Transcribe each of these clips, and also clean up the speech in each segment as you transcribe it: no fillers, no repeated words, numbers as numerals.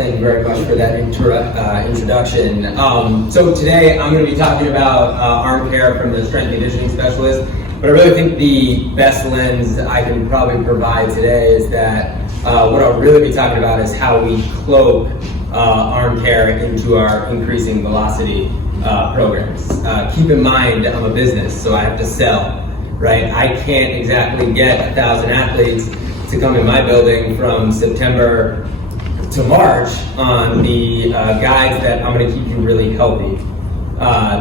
thank you very much for that introduction. So today I'm going to be talking about arm care from the strength and conditioning specialist, but I really think the best lens I can probably provide today is that what I'll really be talking about is how we cloak arm care into our increasing velocity programs. Keep in mind, I'm a business, so I have to sell, right? I can't exactly get 1,000 athletes to come in my building from September to March on the guides that I'm going to keep you really healthy.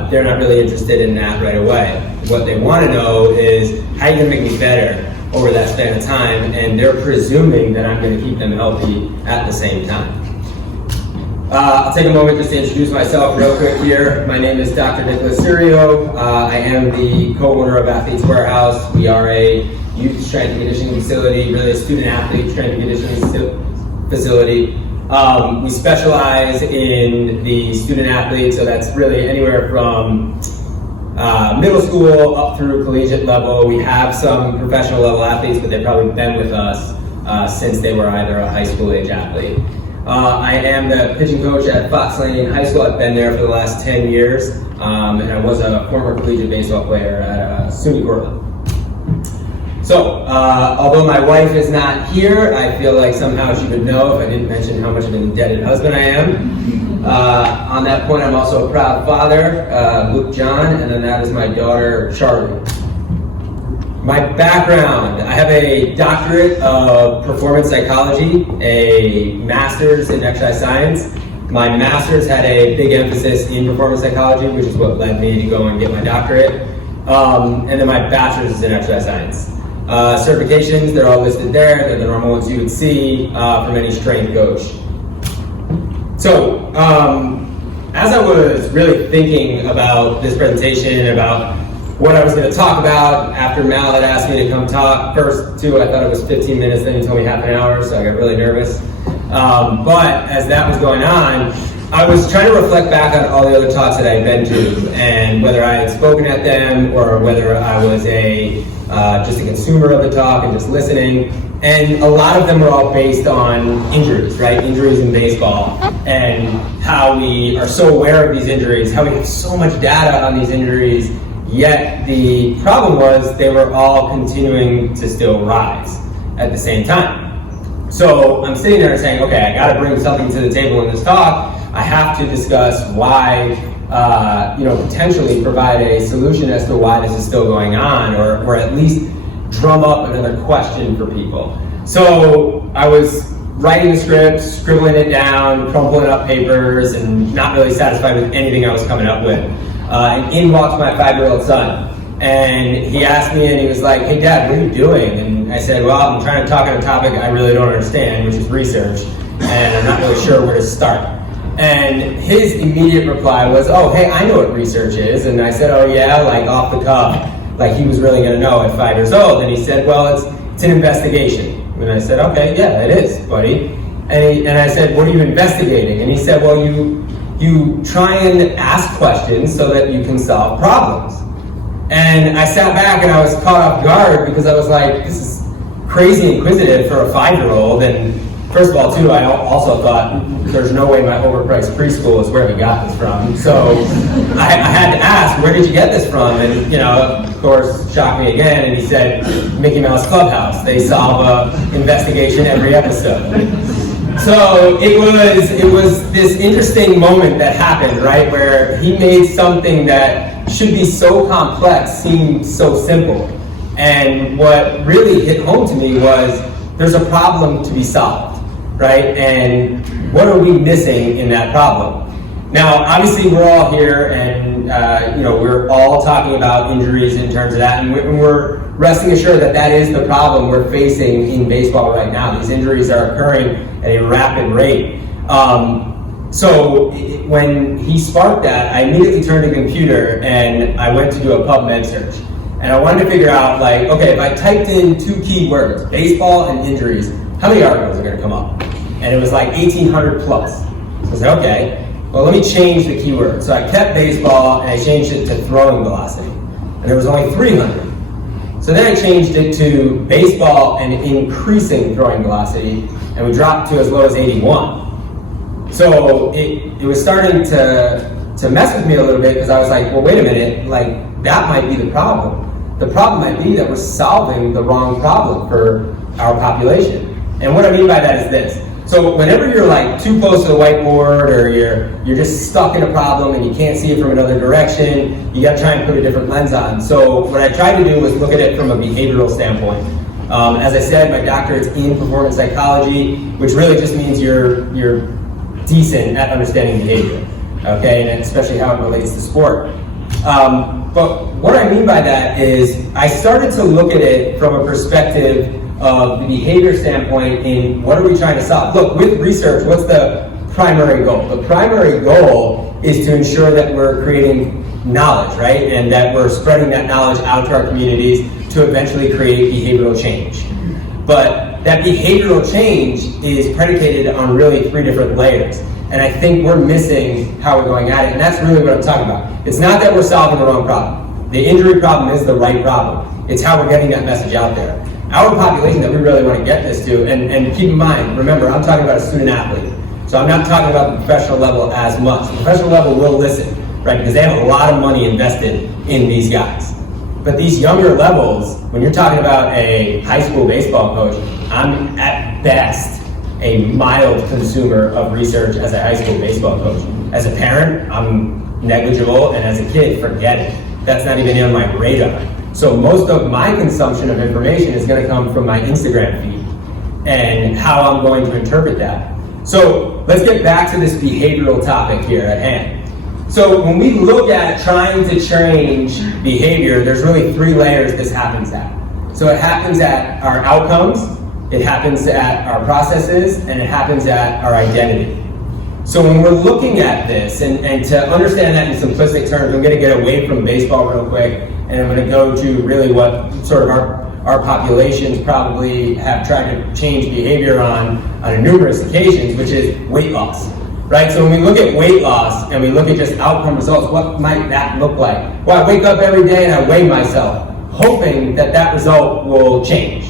They're not really interested in that right away. What they want to know is how you're going to make me better over that span of time, and they're presuming that I'm going to keep them healthy at the same time. I'll take a moment just to introduce myself real quick here. My name is Dr. Serio. I am the co-owner of Athletes Warehouse. We are a youth strength and conditioning facility, really a student-athlete strength and conditioning facility. We specialize in the student-athlete, so that's really anywhere from middle school up through collegiate level. We have some professional level athletes, but they've probably been with us since they were either a high school age athlete. I am the pitching coach at Fox Lane High School. I've been there for the last 10 years, and I was a former collegiate baseball player at SUNY Cortland. So, although my wife is not here, I feel like somehow she would know if I didn't mention how much of an indebted husband I am. On that point, I'm also a proud father, Luke John, and then that is my daughter, Charlie. My background, I have a doctorate of performance psychology, a master's in exercise science. My master's had a big emphasis in performance psychology, which is what led me to go and get my doctorate. And then my bachelor's is in exercise science. Certifications, they're all listed there. They're the normal ones you would see from any strength coach. So, as I was really thinking about this presentation, about what I was going to talk about, after Mal had asked me to come talk, first too, I thought it was 15 minutes, then he told me half an hour, so I got really nervous. But as that was going on, I was trying to reflect back on all the other talks that I'd been to, and whether I had spoken at them, or whether I was just a consumer of the talk and just listening. And a lot of them were all based on injuries, right? Injuries in baseball, and how we are so aware of these injuries, how we have so much data on these injuries, yet the problem was they were all continuing to still rise at the same time. So I'm sitting there saying, okay, I got to bring something to the table in this talk. I have to discuss why, potentially provide a solution as to why this is still going on, or at least drum up another question for people. So I was writing the script, scribbling it down, crumpling up papers, and not really satisfied with anything I was coming up with. And in walks my 5-year-old son. And he asked me, and he was like, hey Dad, what are you doing? And I said, well, I'm trying to talk on a topic I really don't understand, which is research, and I'm not really sure where to start. And his immediate reply was, oh, hey, I know what research is. And I said, oh yeah, like off the cuff, like he was really gonna know at 5 years old. And he said, well, it's an investigation. And I said, okay, yeah, it is, buddy. And I said, what are you investigating? And he said, well, you try and ask questions so that you can solve problems. And I sat back and I was caught off guard, because I was like, this is crazy inquisitive for a 5-year-old. And first of all, too, I also thought there's no way my overpriced preschool is where we got this from. So I had to ask, where did you get this from? And, of course, shocked me again. And he said, Mickey Mouse Clubhouse. They solve an investigation every episode. So it was this interesting moment that happened, right, where he made something that should be so complex seem so simple. And what really hit home to me was there's a problem to be solved, right? And what are we missing in that problem? Now, obviously, we're all here, and we're all talking about injuries in terms of that, and we're resting assured that that is the problem we're facing in baseball right now. These injuries are occurring at a rapid rate. So when he sparked that, I immediately turned to the computer and I went to do a Pubmed Search. And I wanted to figure out, like, okay, if I typed in 2 keywords, baseball and injuries, how many articles are going to come up? And it was like 1,800 plus. So I said, okay, well, let me change the keyword. So I kept baseball and I changed it to throwing velocity. And there was only 300. So then I changed it to baseball and increasing throwing velocity, and we dropped to as low as 81. So it was starting to mess with me a little bit, because I was like, well, wait a minute, like that might be the problem. The problem might be that we're solving the wrong problem for our population. And what I mean by that is this. So whenever you're like too close to the whiteboard, or you're just stuck in a problem and you can't see it from another direction, you gotta try and put a different lens on. So what I tried to do was look at it from a behavioral standpoint. As I said, my doctorate's in performance psychology, which really just means you're decent at understanding behavior, okay, and especially how it relates to sport. But what I mean by that is I started to look at it from a perspective of the behavior standpoint in what are we trying to solve. Look, with research, what's the primary goal? The primary goal is to ensure that we're creating knowledge, right? And that we're spreading that knowledge out to our communities to eventually create behavioral change. But that behavioral change is predicated on really 3 different layers. And I think we're missing how we're going at it. And that's really what I'm talking about. It's not that we're solving the wrong problem. The injury problem is the right problem. It's how we're getting that message out there. Our population that we really want to get this to, and keep in mind, remember, I'm talking about a student athlete. So I'm not talking about the professional level as much. The professional level will listen, right? Because they have a lot of money invested in these guys. But these younger levels, when you're talking about a high school baseball coach, I'm at best a mild consumer of research as a high school baseball coach. As a parent, I'm negligible, and as a kid, forget it. That's not even on my radar. So most of my consumption of information is going to come from my Instagram feed and how I'm going to interpret that. So let's get back to this behavioral topic here at hand. So when we look at trying to change behavior, there's really 3 layers this happens at. So it happens at our outcomes, it happens at our processes, and it happens at our identity. So when we're looking at this, and to understand that in simplistic terms, I'm going to get away from baseball real quick, and I'm going to go to really what sort of our populations probably have tried to change behavior on numerous occasions, which is weight loss, right? So when we look at weight loss and we look at just outcome results, what might that look like? Well, I wake up every day and I weigh myself, hoping that that result will change.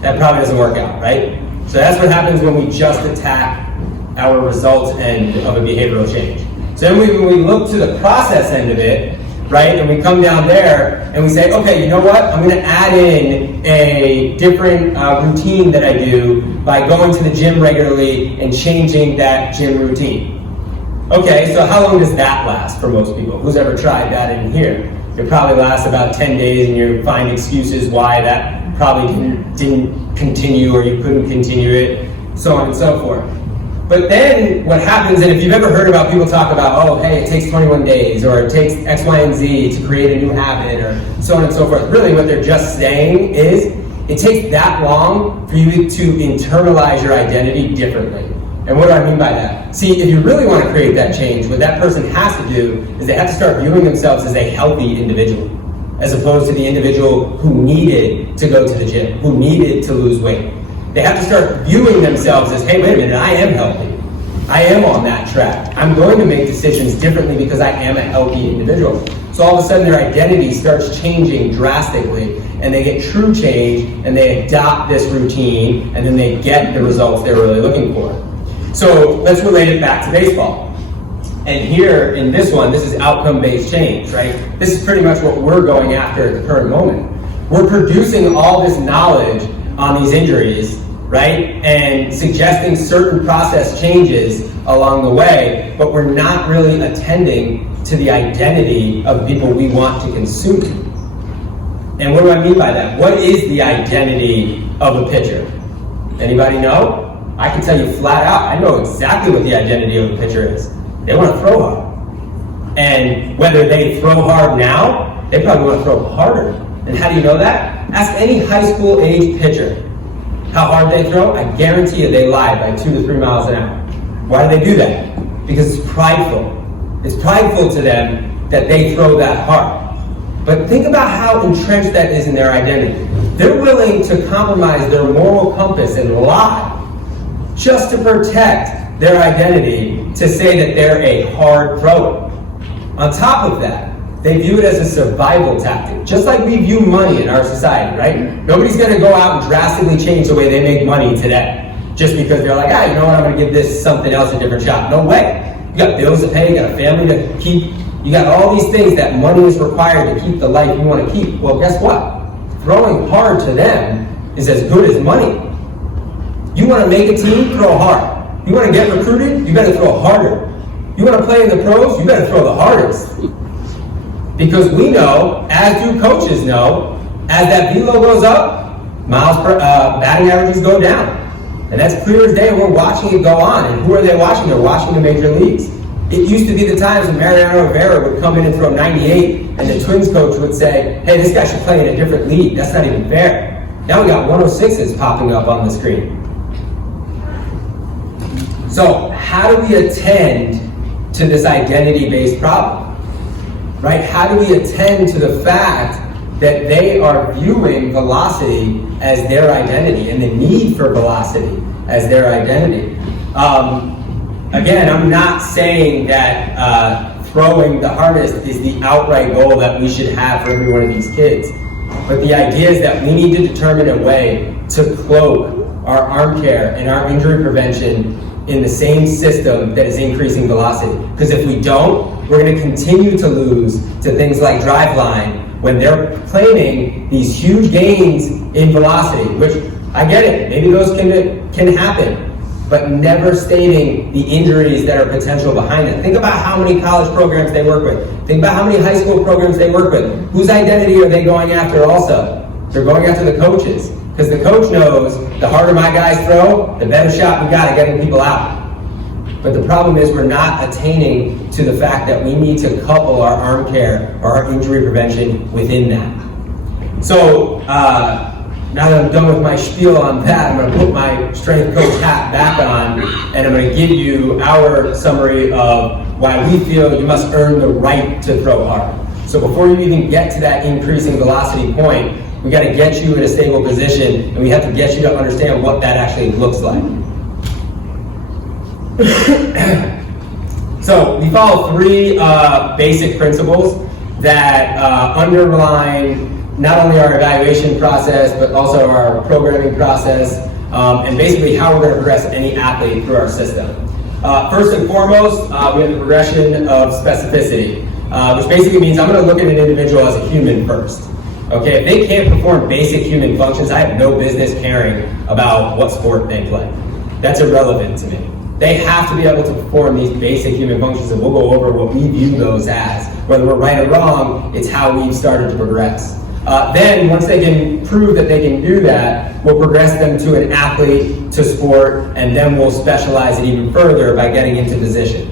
That probably doesn't work out, right? So that's what happens when we just attack our results end of a behavioral change. So then when we look to the process end of it, right, and we come down there and we say, okay, you know what? I'm going to add in a different routine that I do by going to the gym regularly and changing that gym routine. Okay, so how long does that last for most people? Who's ever tried that in here? It probably lasts about 10 days and you find excuses why that probably didn't continue or you couldn't continue it, so on and so forth. But then what happens, and if you've ever heard about people talk about, oh, hey, it takes 21 days, or it takes X, Y, and Z to create a new habit, or so on and so forth. Really what they're just saying is, it takes that long for you to internalize your identity differently. And what do I mean by that? See, if you really want to create that change, what that person has to do is they have to start viewing themselves as a healthy individual, as opposed to the individual who needed to go to the gym, who needed to lose weight. They have to start viewing themselves as, hey, wait a minute, I am healthy. I am on that track. I'm going to make decisions differently because I am a healthy individual. So all of a sudden their identity starts changing drastically, and they get true change, and they adopt this routine, and then they get the results they're really looking for. So let's relate it back to baseball. And here in this one, this is outcome-based change, right? This is pretty much what we're going after at the current moment. We're producing all this knowledge on these injuries, right? And suggesting certain process changes along the way, but we're not really attending to the identity of people we want to consume. And what do I mean by that? What is the identity of a pitcher? Anybody know? I can tell you flat out, I know exactly what the identity of a pitcher is. They want to throw hard. And whether they throw hard now, they probably want to throw harder. And how do you know that? Ask any high school age pitcher how hard they throw. I guarantee you they lie by 2 to 3 miles an hour. Why do they do that? Because it's prideful. It's prideful to them that they throw that hard. But think about how entrenched that is in their identity. They're willing to compromise their moral compass and lie just to protect their identity, to say that they're a hard thrower. On top of that, they view it as a survival tactic, just like we view money in our society, right? Nobody's going to go out and drastically change the way they make money today. just because they're like, you know what, I'm gonna give this something else a different shot. No way. You got bills to pay, you got a family to keep, you got all these things that money is required to keep the life you want to keep. Well, guess what? Throwing hard to them is as good as money. You want to make a team, throw hard. You want to get recruited, you better throw harder. You want to play in the pros, you better throw the hardest. Because we know, as do coaches know, as that velo goes up, batting averages go down. And that's clear as day, and we're watching it go on. And who are they watching? They're watching the major leagues. It used to be the times when Mariano Rivera would come in and throw 98, and the Twins coach would say, hey, this guy should play in a different league. That's not even fair. Now we got 106s popping up on the screen. So how do we attend to this identity-based problem? Right? How do we attend to the fact that they are viewing velocity as their identity and the need for velocity as their identity? Again, I'm not saying that throwing the hardest is the outright goal that we should have for every one of these kids. But the idea is that we need to determine a way to cloak our arm care and our injury prevention in the same system that is increasing velocity. Because if we don't, we're going to continue to lose to things like driveline when they're claiming these huge gains in velocity, which I get it, maybe those can happen, but never stating the injuries that are potential behind it. Think about how many college programs they work with. Think about how many high school programs they work with. Whose identity are they going after also? They're going after the coaches. Because the coach knows the harder my guys throw, the better shot we got at getting people out. But the problem is we're not attaining to the fact that we need to couple our arm care or our injury prevention within that. So now that I'm done with my spiel on that, I'm going to put my strength coach hat back on, and I'm going to give you our summary of why we feel you must earn the right to throw hard. So before you even get to that increasing velocity point, we got to get you in a stable position, and we have to get you to understand what that actually looks like. So we follow three basic principles that underline not only our evaluation process, but also our programming process, and basically how we're going to progress any athlete through our system. First and foremost, we have the progression of specificity, which basically means I'm going to look at an individual as a human first. Okay, if they can't perform basic human functions, I have no business caring about what sport they play. That's irrelevant to me. They have to be able to perform these basic human functions, and we'll go over what we view those as. Whether we're right or wrong, it's how we've started to progress. Then, once they can prove that they can do that, we'll progress them to an athlete, to sport, and then we'll specialize it even further by getting into position.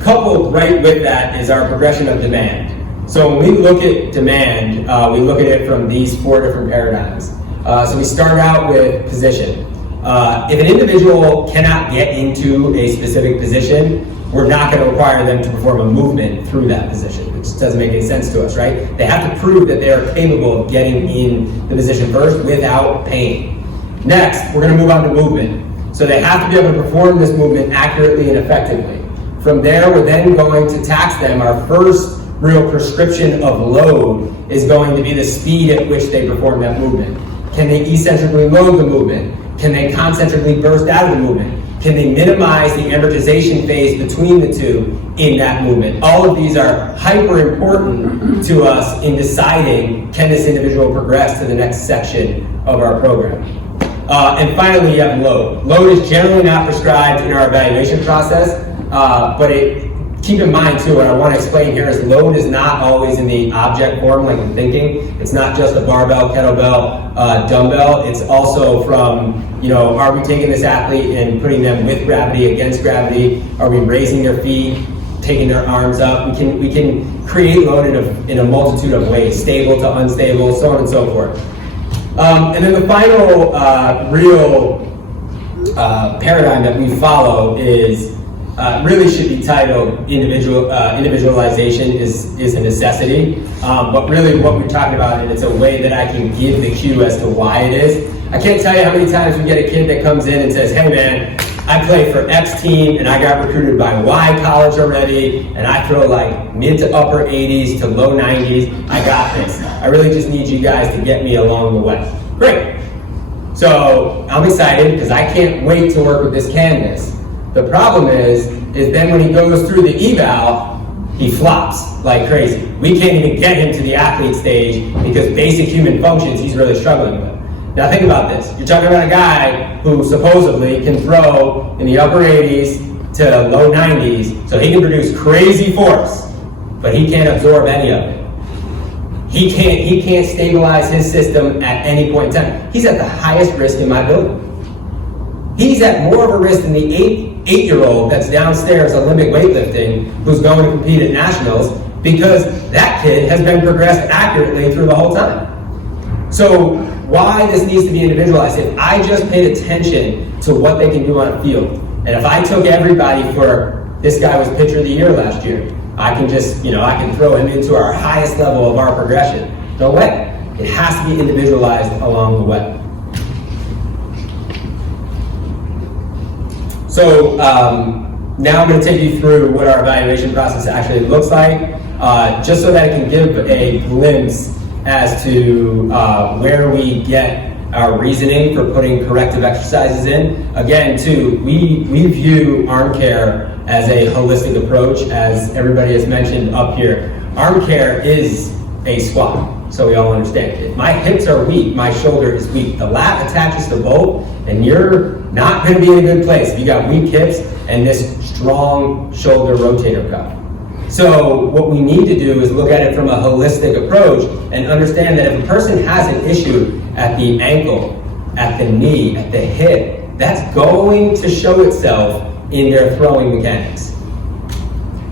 Coupled right with that is our progression of demand. So when we look at demand, we look at it from these four different paradigms. So we start out with position. If an individual cannot get into a specific position, we're not going to require them to perform a movement through that position, which doesn't make any sense to us, right? They have to prove that they are capable of getting in the position first without pain. Next, we're going to move on to movement. So they have to be able to perform this movement accurately and effectively. From there, we're then going to tax them. Our first real prescription of load is going to be the speed at which they perform that movement. Can they eccentrically load the movement? Can they concentrically burst out of the movement? Can they minimize the amortization phase between the two in that movement? All of these are hyper important to us in deciding, can this individual progress to the next section of our program? And finally, you have load. Load is generally not prescribed in our evaluation process, but keep in mind too, what I want to explain here is load is not always in the object form like in thinking. It's not just a barbell, kettlebell, dumbbell. It's also from, are we taking this athlete and putting them with gravity, against gravity? Are we raising their feet, taking their arms up? We can create load in a multitude of ways, stable to unstable, so on and so forth. And then the final real paradigm that we follow is really should be titled individualization is a necessity, but really what we're talking about, and it's a way that I can give the cue as to why it is. I can't tell you how many times we get a kid that comes in and says, hey man, I play for X team and I got recruited by Y college already, and I throw like mid to upper 80s to low 90s, I got this. I really just need you guys to get me along the way. Great. So I'm excited because I can't wait to work with this canvas. The problem is then when he goes through the eval, he flops like crazy. We can't even get him to the athlete stage because basic human functions he's really struggling with. Now think about this. You're talking about a guy who supposedly can throw in the upper 80s to low 90s, so he can produce crazy force, but he can't absorb any of it. He can't stabilize his system at any point in time. He's at the highest risk in my building. He's at more of a risk than the eight-year-old that's downstairs Olympic weightlifting who's going to compete at nationals, because that kid has been progressed accurately through the whole time. So why this needs to be individualized? If I just paid attention to what they can do on a field, and if I took everybody for, this guy was pitcher of the year last year, I can just, I can throw him into our highest level of our progression. No way. It has to be individualized along the way. So now I'm going to take you through what our evaluation process actually looks like, just so that it can give a glimpse as to where we get our reasoning for putting corrective exercises in. Again, too, we view arm care as a holistic approach, as everybody has mentioned up here. Arm care is a squat, so we all understand it. If my hips are weak, my shoulder is weak. The lat attaches to both, and you're not going to be in a good place if you got weak hips and this strong shoulder rotator cuff. So what we need to do is look at it from a holistic approach and understand that if a person has an issue at the ankle, at the knee, at the hip, that's going to show itself in their throwing mechanics.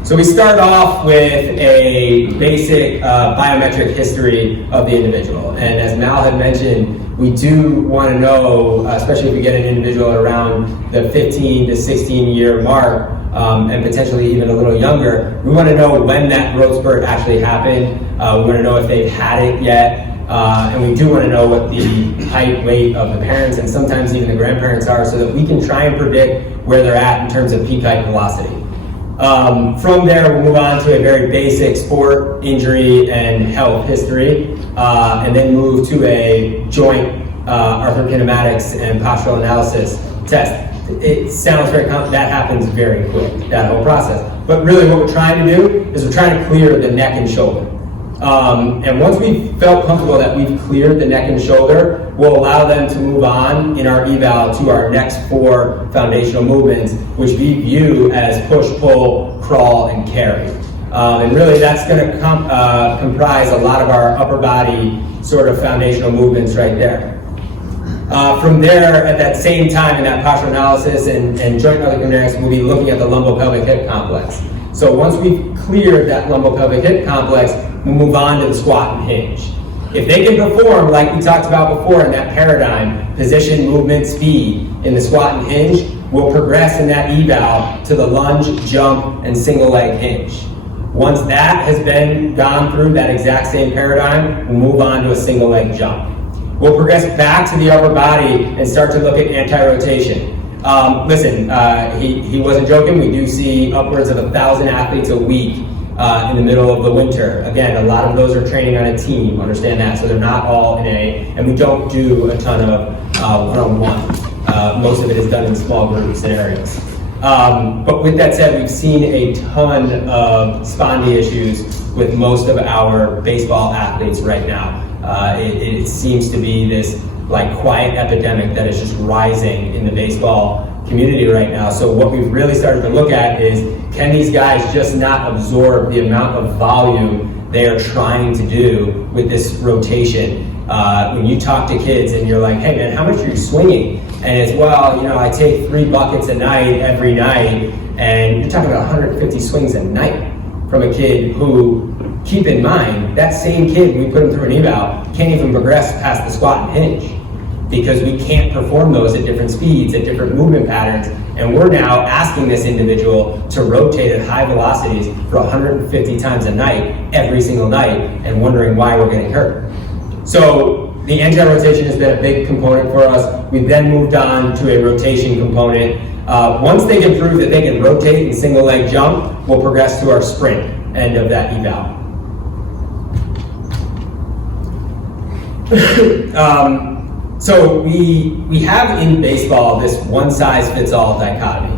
So we start off with a basic biometric history of the individual. And as Mal had mentioned, we do want to know, especially if we get an individual at around the 15 to 16 year mark, and potentially even a little younger, we want to know when that growth spurt actually happened. We want to know if they've had it yet. And we do want to know what the height, weight of the parents and sometimes even the grandparents are, so that we can try and predict where they're at in terms of peak height velocity. From there, we'll move on to a very basic sport, injury, and health history, and then move to a joint Kinematics and Postural analysis test. It sounds very that happens very quick, that whole process. But really what we're trying to do is we're trying to clear the neck and shoulder. And once we've felt comfortable that we've cleared the neck and shoulder, we'll allow them to move on in our eval to our next 4 foundational movements, which we view as push, pull, crawl, and carry. And really that's going to comprise a lot of our upper body sort of foundational movements right there. From there, at that same time in that postural analysis and joint kinetics, we'll be looking at the lumbopelvic hip complex. So once we've cleared that lumbopelvic hip complex, we'll move on to the squat and hinge. If they can perform, like we talked about before in that paradigm, position, movement, speed in the squat and hinge, we'll progress in that eval to the lunge, jump, and single leg hinge. Once that has been gone through that exact same paradigm, we'll move on to a single leg jump. We'll progress back to the upper body and start to look at anti-rotation. Listen, he wasn't joking. We do see upwards of 1,000 athletes a week in the middle of the winter. Again, a lot of those are training on a team, understand that, so they're not all in and we don't do a ton of one-on-one. Most of it is done in small group scenarios. But with that said, we've seen a ton of spondy issues with most of our baseball athletes right now. It seems to be this quiet epidemic that is just rising in the baseball community right now. So what we've really started to look at is, can these guys just not absorb the amount of volume they are trying to do with this rotation? When you talk to kids and you're like, hey man, how much are you swinging? And it's, well, I take 3 buckets a night every night, and you're talking about 150 swings a night from a kid who, keep in mind, that same kid, when we put him through an eval, can't even progress past the squat and hinge because we can't perform those at different speeds, at different movement patterns, and we're now asking this individual to rotate at high velocities for 150 times a night, every single night, and wondering why we're getting hurt. So the anti-rotation has been a big component for us. We then moved on to a rotation component. Once they can prove that they can rotate and single leg jump, we'll progress to our sprint end of that eval. So we have in baseball this one-size-fits-all dichotomy.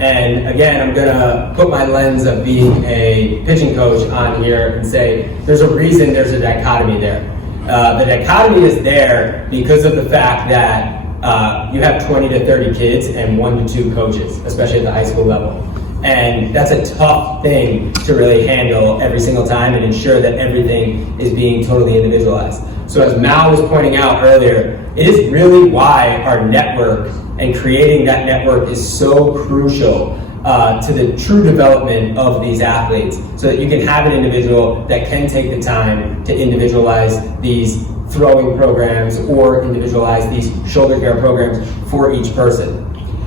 And again, I'm gonna put my lens of being a pitching coach on here and say there's a reason there's a dichotomy there. The dichotomy is there because of the fact that you have 20 to 30 kids and 1 to 2 coaches, especially at the high school level. And that's a tough thing to really handle every single time and ensure that everything is being totally individualized. So as Mal was pointing out earlier, it is really why our network and creating that network is so crucial to the true development of these athletes, so that you can have an individual that can take the time to individualize these throwing programs or individualize these shoulder care programs for each person.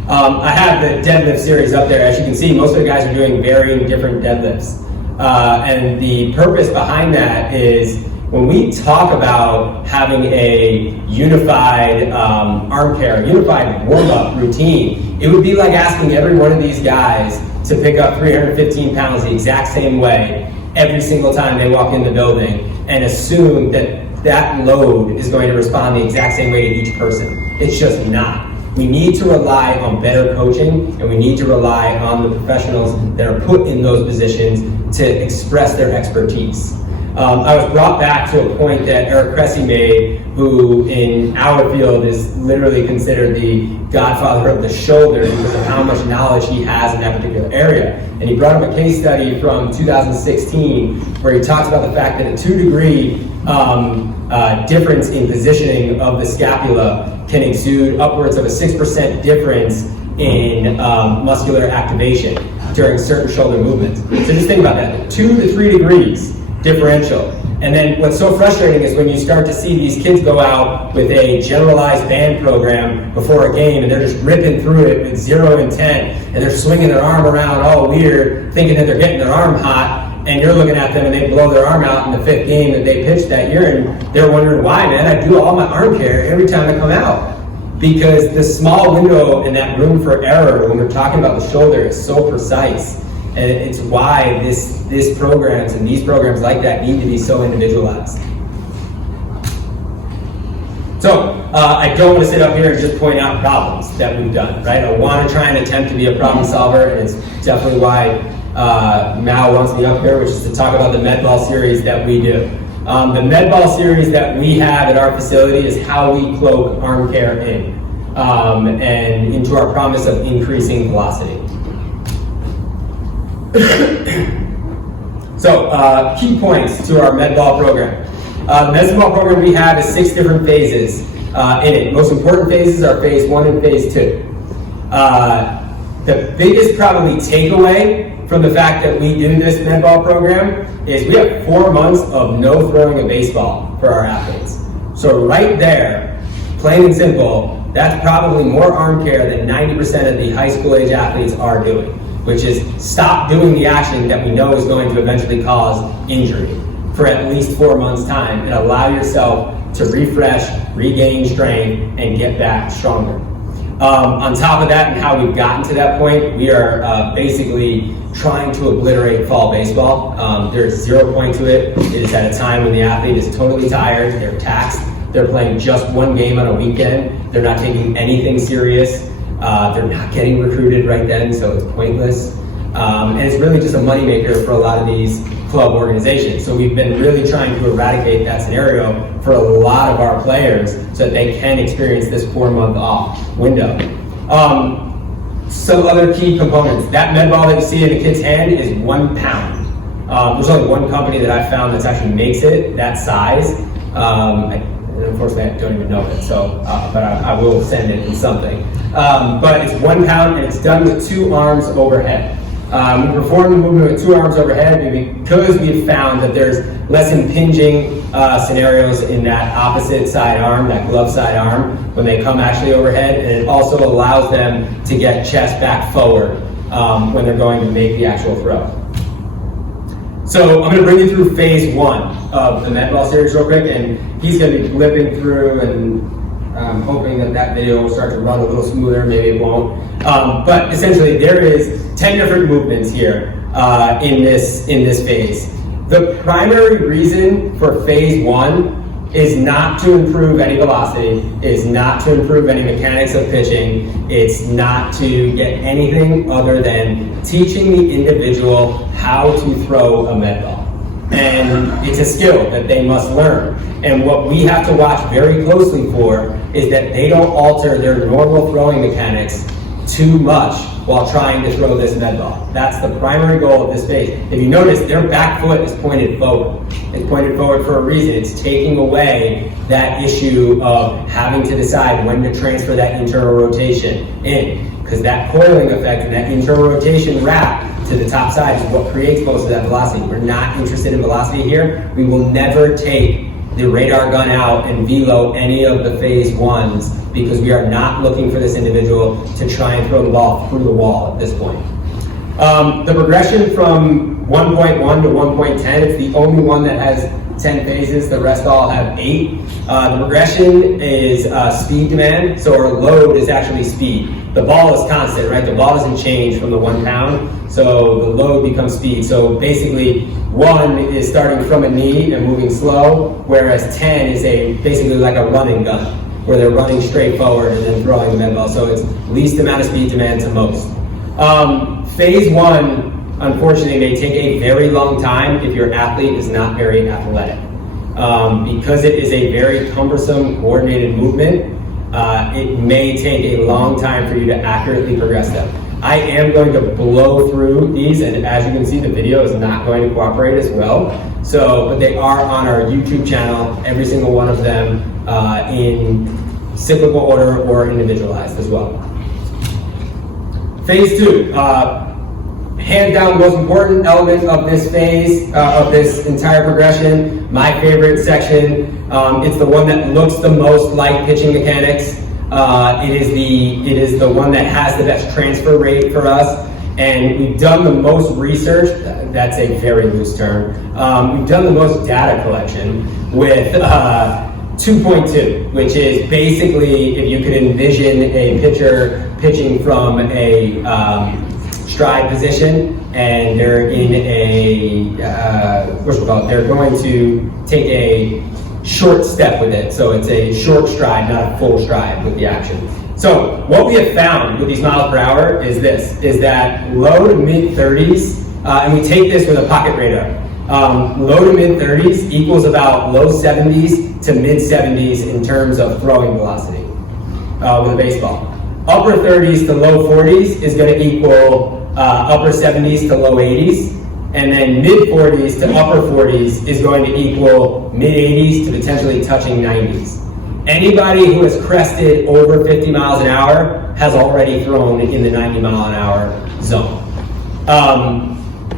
I have the deadlift series up there. As you can see, most of the guys are doing varying different deadlifts. And the purpose behind that is when we talk about having a unified arm care, unified warm-up routine, it would be like asking every one of these guys to pick up 315 pounds the exact same way every single time they walk in the building and assume that that load is going to respond the exact same way to each person. It's just not. We need to rely on better coaching, and we need to rely on the professionals that are put in those positions to express their expertise. I was brought back to a point that Eric Cressy made, who in our field is literally considered the godfather of the shoulder because of how much knowledge he has in that particular area. And he brought up a case study from 2016 where he talks about the fact that a 2-degree difference in positioning of the scapula can exude upwards of a 6% difference in muscular activation during certain shoulder movements. So just think about that, 2 to 3 degrees differential. And then what's so frustrating is when you start to see these kids go out with a generalized band program before a game and they're just ripping through it with zero intent and they're swinging their arm around all weird, thinking that they're getting their arm hot, and you're looking at them and they blow their arm out in the 5th game that they pitched that year, and they're wondering why, man. I do all my arm care every time I come out. Because the small window and that room for error when we're talking about the shoulder is so precise. And it's why these programs and these programs like that need to be so individualized. So I don't want to sit up here and just point out problems that we've done, right? I want to try and attempt to be a problem solver, and it's definitely why Mal wants me up here, which is to talk about the med ball series that we do. The med ball series that we have at our facility is how we cloak arm care in and into our promise of increasing velocity. So, key points to our med ball program. The med ball program we have is 6 different phases in it. Most important phases are phase 1 and phase 2. The biggest probably takeaway from the fact that we do this med ball program is we have 4 months of no throwing a baseball for our athletes. So right there, plain and simple, that's probably more arm care than 90% of the high school age athletes are doing, which is stop doing the action that we know is going to eventually cause injury for at least 4 months' time and allow yourself to refresh, regain strength, and get back stronger. On top of that, and how we've gotten to that point, we are basically trying to obliterate fall baseball. There's 0 point to it. It is at a time when the athlete is totally tired, they're taxed, they're playing just 1 game on a weekend, they're not taking anything serious, they're not getting recruited right then, so it's pointless. And it's really just a moneymaker for a lot of these club organizations. So we've been really trying to eradicate that scenario for a lot of our players so that they can experience this 4-month off window. Some other key components. That med ball that you see in a kid's hand is 1 pound. There's only one company that I've found that actually makes it that size. Unfortunately, I don't even know it, so but I will send it in something. But it's 1 pound and it's done with 2 arms overhead. We perform the movement with 2 arms overhead because we've found that there's less impinging scenarios in that opposite side arm, that glove side arm, when they come actually overhead, and it also allows them to get chest back forward when they're going to make the actual throw. So I'm going to bring you through phase 1 of the med ball series real quick, and he's going to be blipping through, and I'm hoping that video will start to run a little smoother, maybe it won't. But essentially there is 10 different movements here in this phase. The primary reason for phase 1 is not to improve any velocity, is not to improve any mechanics of pitching, it's not to get anything other than teaching the individual how to throw a med ball. And it's a skill that they must learn. And what we have to watch very closely for is that they don't alter their normal throwing mechanics too much while trying to throw this med ball. That's the primary goal of this phase. If you notice, their back foot is pointed forward. It's pointed forward for a reason. It's taking away that issue of having to decide when to transfer that internal rotation in. Because that coiling effect and that internal rotation wrap to the top side is what creates most of that velocity. We're not interested in velocity here. We will never take the radar gun out and velo any of the phase ones because we are not looking for this individual to try and throw the ball through the wall at this point. The progression from 1.1 to 1.10, it's the only one that has 10 phases, the rest all have 8. The progression is speed demand, so our load is actually speed. The ball is constant, right? The ball doesn't change from the 1 pound, so the load becomes speed. So basically, 1 is starting from a knee and moving slow, whereas 10 is basically like a running gun, where they're running straight forward and then throwing the med ball. So it's least amount of speed demand to most. Phase 1, unfortunately, may take a very long time if your athlete is not very athletic. Because it is a very cumbersome, coordinated movement, it may take a long time for you to accurately progress them. I am going to blow through these, and as you can see, the video is not going to cooperate as well. So, but they are on our YouTube channel, every single one of them in cyclical order or individualized as well. Phase 2, hands down most important element of this phase, of this entire progression, my favorite section. It's the one that looks the most like pitching mechanics. It is the one that has the best transfer rate for us, and we've done the most research. That's a very loose term. We've done the most data collection with 2.2, which is basically if you could envision a pitcher pitching from a stride position, and they're in a they're going to take a short step with it. So it's a short stride, not a full stride with the action. So what we have found with these miles per hour is that low to mid 30s, and we take this with a pocket radar. Low to mid 30s equals about low 70s to mid 70s in terms of throwing velocity with a baseball. Upper 30s to low 40s is going to equal upper 70s to low 80s. And then mid 40s to upper 40s is going to equal mid 80s to potentially touching 90s. Anybody who has crested over 50 miles an hour has already thrown in the 90 mile an hour zone.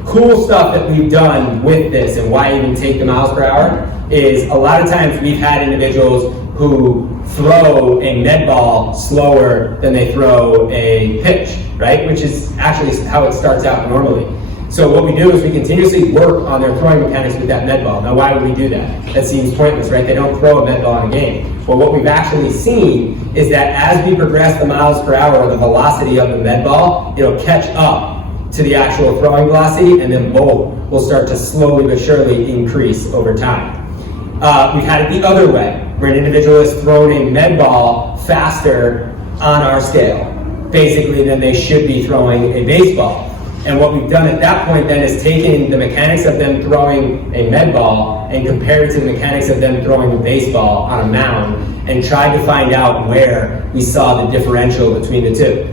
Cool stuff that we've done with this and why even take the miles per hour is a lot of times we've had individuals who throw a med ball slower than they throw a pitch, right? Which is actually how it starts out normally. So what we do is we continuously work on their throwing mechanics with that med ball. Now, why would we do that? That seems pointless, right? They don't throw a med ball in a game. But what we've actually seen is that as we progress the miles per hour, or the velocity of the med ball, it'll catch up to the actual throwing velocity, and then both will start to slowly but surely increase over time. We've had it the other way, where an individual has thrown a med ball faster on our scale, basically, than they should be throwing a baseball. And what we've done at that point then is taken the mechanics of them throwing a med ball and compared it to the mechanics of them throwing a baseball on a mound and tried to find out where we saw the differential between the two.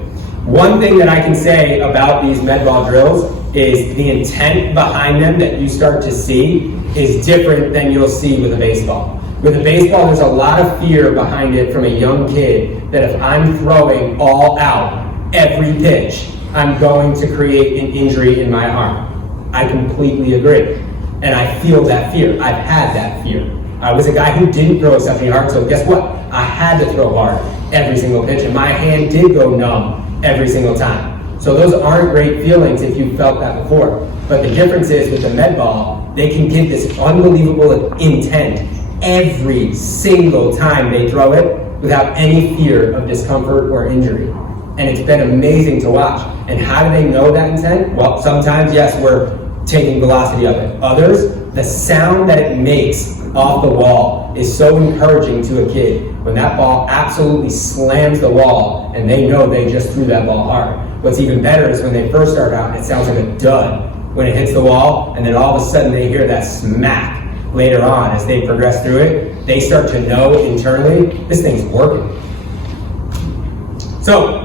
One thing that I can say about these med ball drills is the intent behind them that you start to see is different than you'll see with a baseball. With a baseball, there's a lot of fear behind it from a young kid that if I'm throwing all out every pitch, I'm going to create an injury in my arm. I completely agree. And I feel that fear. I've had that fear. I was a guy who didn't throw exceptionally hard, so guess what? I had to throw hard every single pitch, and my hand did go numb every single time. So those aren't great feelings if you felt that before. But the difference is with the med ball, they can give this unbelievable intent every single time they throw it without any fear of discomfort or injury. And it's been amazing to watch. And how do they know that intent? Well, sometimes, yes, we're taking velocity of it. Others, the sound that it makes off the wall is so encouraging to a kid. When that ball absolutely slams the wall and they know they just threw that ball hard. What's even better is when they first start out, it sounds like a dud when it hits the wall, and then all of a sudden they hear that smack later on as they progress through it. They start to know internally, this thing's working. So,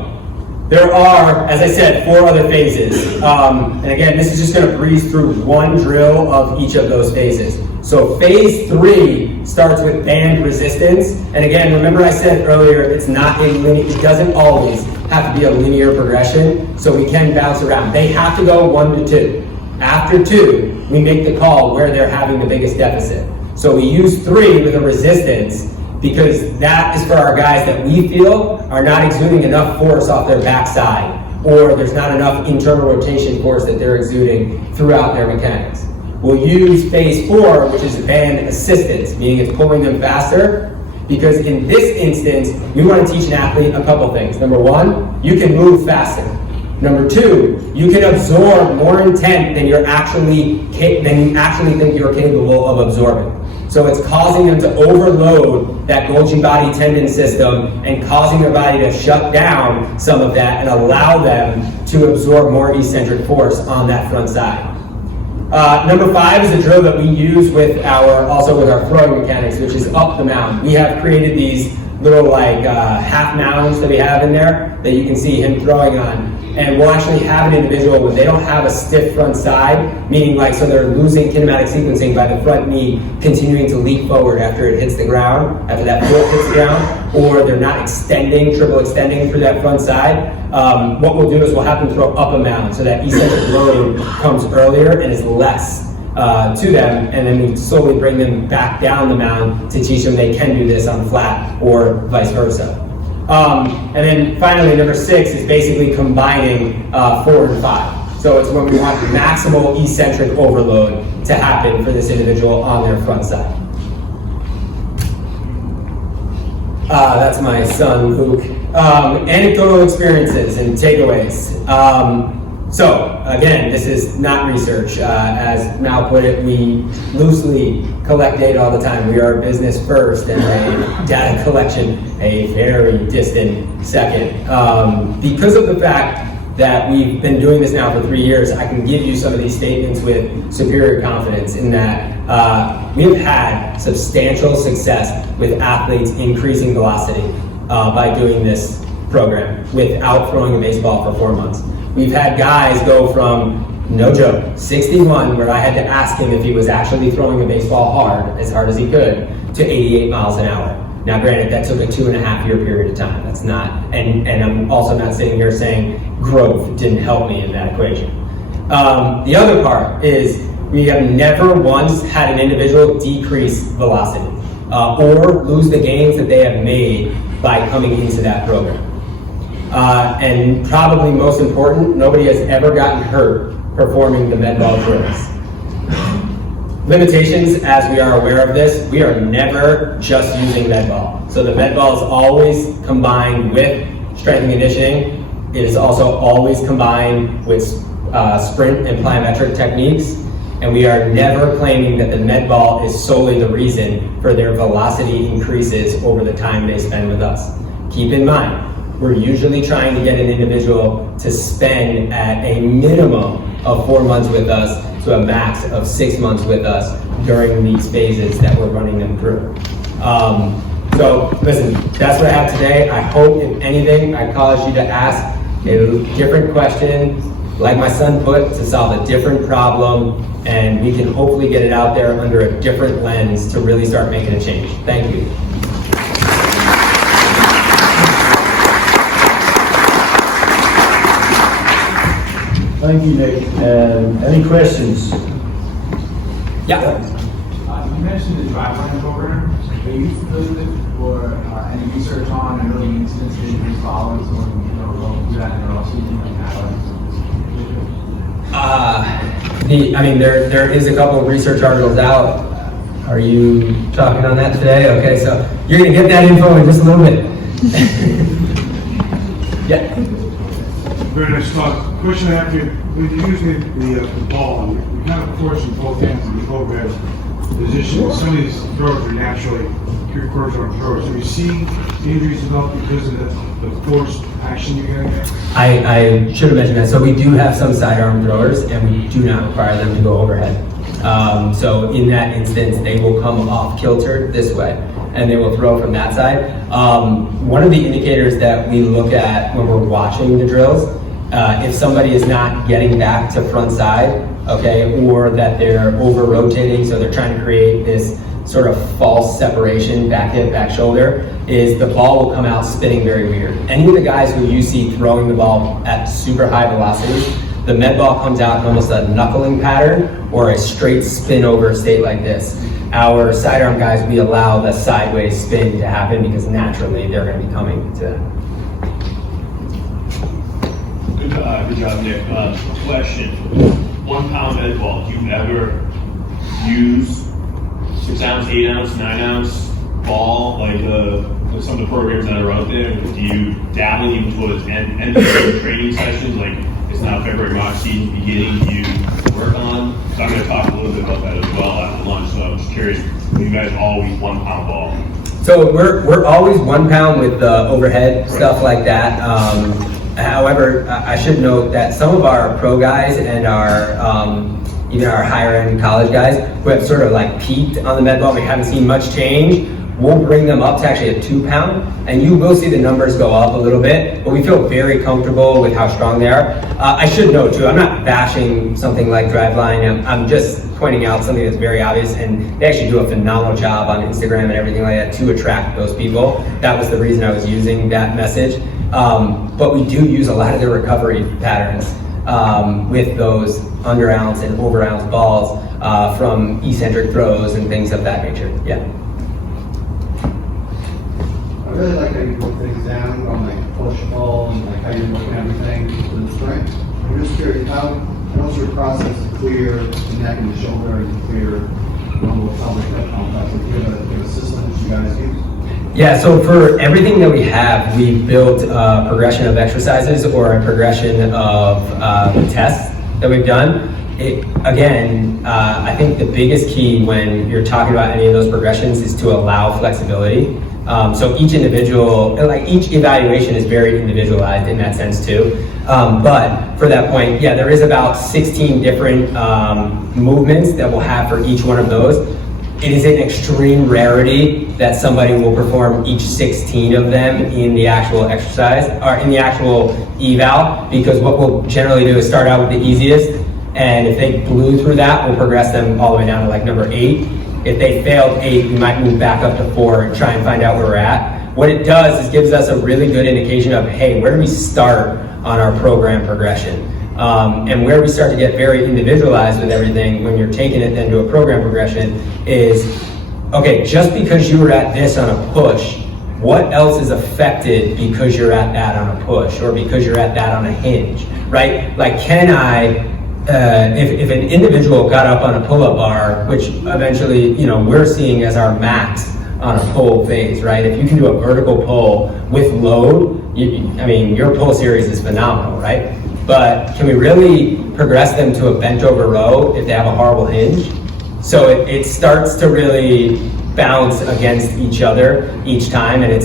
there are, as I said, 4 other phases. And again, this is just going to breeze through one drill of each of those phases. So phase 3 starts with band resistance. And again, remember I said earlier, it's not a linear, it doesn't always have to be a linear progression. So we can bounce around. They have to go 1 to 2. After 2, we make the call where they're having the biggest deficit. So we use 3 with a resistance, because that is for our guys that we feel are not exuding enough force off their backside, or there's not enough internal rotation force that they're exuding throughout their mechanics. We'll use phase 4, which is band assistance, meaning it's pulling them faster, because in this instance, we want to teach an athlete a couple things. Number 1, you can move faster. Number 2, you can absorb more intent than you actually think you're capable of absorbing. So it's causing them to overload that Golgi body tendon system and causing their body to shut down some of that and allow them to absorb more eccentric force on that front side. Number 5 is a drill that we use also with our throwing mechanics, which is up the mound. We have created these little half mounds that we have in there that you can see him throwing on. And we'll actually have an individual when they don't have a stiff front side, meaning so they're losing kinematic sequencing by the front knee continuing to leap forward after it hits the ground, after that foot hits the ground, or they're not triple extending through that front side. What we'll do is we'll have them throw up a mound so that eccentric load comes earlier and is less to them, and then we slowly bring them back down the mound to teach them they can do this on flat or vice versa. And then finally, number 6 is basically combining 4 and 5. So it's when we want maximal eccentric overload to happen for this individual on their front side. That's my son, Luke. Anecdotal experiences and takeaways. So again, this is not research. As Mal put it, we loosely collect data all the time. We are business first and data collection a very distant second. Because of the fact that we've been doing this now for 3 years, I can give you some of these statements with superior confidence in that we have had substantial success with athletes increasing velocity by doing this program without throwing a baseball for 4 months. We've had guys go from, no joke, 61, where I had to ask him if he was actually throwing a baseball hard as he could, to 88 miles an hour. Now granted, that took a 2.5-year period of time. That's not, and I'm also not sitting here saying growth didn't help me in that equation. The other part is we have never once had an individual decrease velocity or lose the gains that they have made by coming into that program. And probably most important, nobody has ever gotten hurt performing the med ball drills. Limitations, as we are aware of this, we are never just using med ball. So the med ball is always combined with strength and conditioning. It is also always combined with sprint and plyometric techniques. And we are never claiming that the med ball is solely the reason for their velocity increases over the time they spend with us. Keep in mind, we're usually trying to get an individual to spend at a minimum of 4 months with us to a max of 6 months with us during these phases that we're running them through. So listen, that's what I have today. I hope, if anything, I caused you to ask a different question, like my son put, to solve a different problem, and we can hopefully get it out there under a different lens to really start making a change. Thank you. Thank you, Nick. Any questions? Yeah. You mentioned the driveline program. Are you familiar with or any research on and early incidents of injuries following someone going through that in their off-season there is a couple of research articles out. Are you talking on that today? Okay, so you're going to get that info in just a little bit. Yeah. Very nice talk. Question I have for you, when you're using the ball, you kind of force in both hands in the program. position. Some of these throws are naturally 3/4 arm throws. Have you seen injuries develop because of the forced action you're getting there? I should have mentioned that. So we do have some sidearm throwers, and we do not require them to go overhead. So in that instance, they will come off kilter this way, and they will throw from that side. One of the indicators that we look at when we're watching the drills, if somebody is not getting back to front side, okay, or that they're over rotating, so they're trying to create this sort of false separation, back hip, back shoulder, is the ball will come out spinning very weird. Any of the guys who you see throwing the ball at super high velocities, the med ball comes out in almost a knuckling pattern or a straight spin over state like this. Our sidearm guys, we allow the sideways spin to happen because naturally they're going to be coming to that. Good job, Nick. Question. 1 pound med ball, do you ever use 6 ounce, 8 ounce, 9 ounce ball like some of the programs that are out there? Do you dabble even towards end of the training sessions? Like it's now February, March season beginning, do you work on? So I'm going to talk a little bit about that as well after lunch. So I'm just curious, are you guys always 1 pound ball? So we're always 1 pound with the overhead, stuff like that. However, I should note that some of our pro guys and our even our higher end college guys who have sort of like peaked on the med ball, we haven't seen much change, we'll bring them up to actually a 2 pound, and you will see the numbers go up a little bit, but we feel very comfortable with how strong they are. I should note too, I'm not bashing something like Driveline, I'm just pointing out something that's very obvious, and they actually do a phenomenal job on Instagram and everything like that to attract those people. That was the reason I was using that message. But we do use a lot of the recovery patterns with those under ounce and over ounce balls from eccentric throws and things of that nature. Yeah. I really like how you broke things down on like push ball and like how you're looking at everything with the strength. I'm just curious, how once your process is clear, the neck and the shoulder and clear, normal pelvic head complex, like, do you have a system that you guys use? Yeah, so for everything that we have, we've built a progression of exercises or a progression of tests that we've done. I think the biggest key when you're talking about any of those progressions is to allow flexibility. So each individual, like each evaluation is very individualized in that sense too. But for that point, yeah, there is about 16 different movements that we'll have for each one of those. It is an extreme rarity that somebody will perform each 16 of them in the actual exercise or in the actual eval, because what we'll generally do is start out with the easiest, and if they blew through that, we'll progress them all the way down to like number 8. If they failed 8, we might move back up to 4 and try and find out where we're at. What it does is gives us a really good indication of, hey, where do we start on our program progression? And where we start to get very individualized with everything when you're taking it then to a program progression is, okay, just because you were at this on a push, what else is affected because you're at that on a push or because you're at that on a hinge, right? Like, can I, if an individual got up on a pull-up bar, which eventually, we're seeing as our max on a pull phase, right? If you can do a vertical pull with load, your pull series is phenomenal, right? But can we really progress them to a bent over row if they have a horrible hinge? So it starts to really bounce against each other each time, and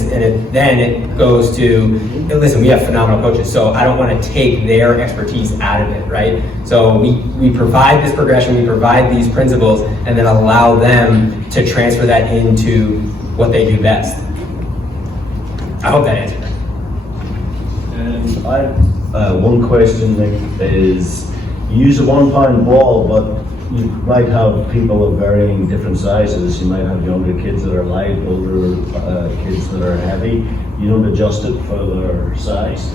then it goes to, listen, we have phenomenal coaches, so I don't want to take their expertise out of it, right? So we provide this progression, we provide these principles, and then allow them to transfer that into what they do best. I hope that answered it. And one question, Nick, is you use a 1 pound ball, but you might have people of varying different sizes. You might have younger kids that are light, older kids that are heavy. You don't adjust it for their size.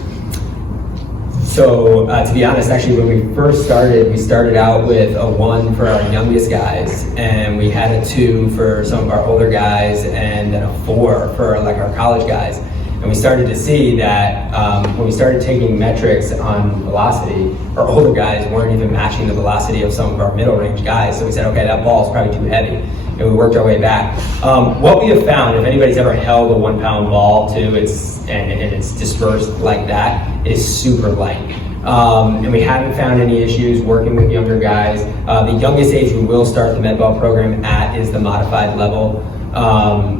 So to be honest, actually, when we first started, we started out with a 1 for our youngest guys, and we had a 2 for some of our older guys, and then a 4 for like our college guys. And we started to see that when we started taking metrics on velocity, our older guys weren't even matching the velocity of some of our middle range guys. So we said, okay, that ball is probably too heavy. And we worked our way back. What we have found, if anybody's ever held a 1 pound ball too, and it's dispersed like that, it is super light. And we haven't found any issues working with younger guys. The youngest age we will start the med ball program at is the modified level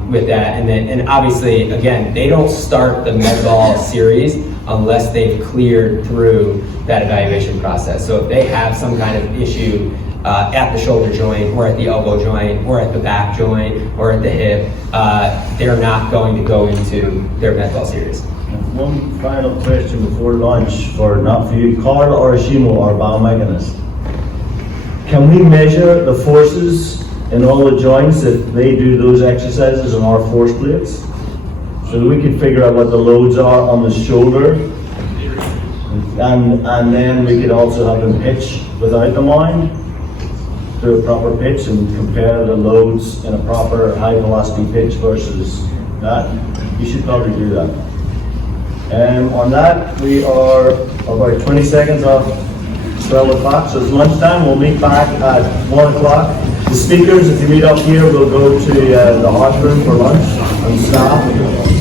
with that. And obviously, again, they don't start the med ball series unless they've cleared through that evaluation process. So if they have some kind of issue at the shoulder joint or at the elbow joint or at the back joint or at the hip, they're not going to go into their med ball series. One final question before lunch, not for you, Carl or Shimo, our biomechanist. Can we measure the forces in all the joints if they do those exercises on our force plates? So we could figure out what the loads are on the shoulder, and then we could also have them pitch without the mound, do a proper pitch and compare the loads in a proper high velocity pitch versus that. You should probably do that. On that, we are about 20 seconds off 12 o'clock, so it's lunchtime. We'll meet back at 1 o'clock. The speakers, if you meet up here, will go to the art room for lunch and staff.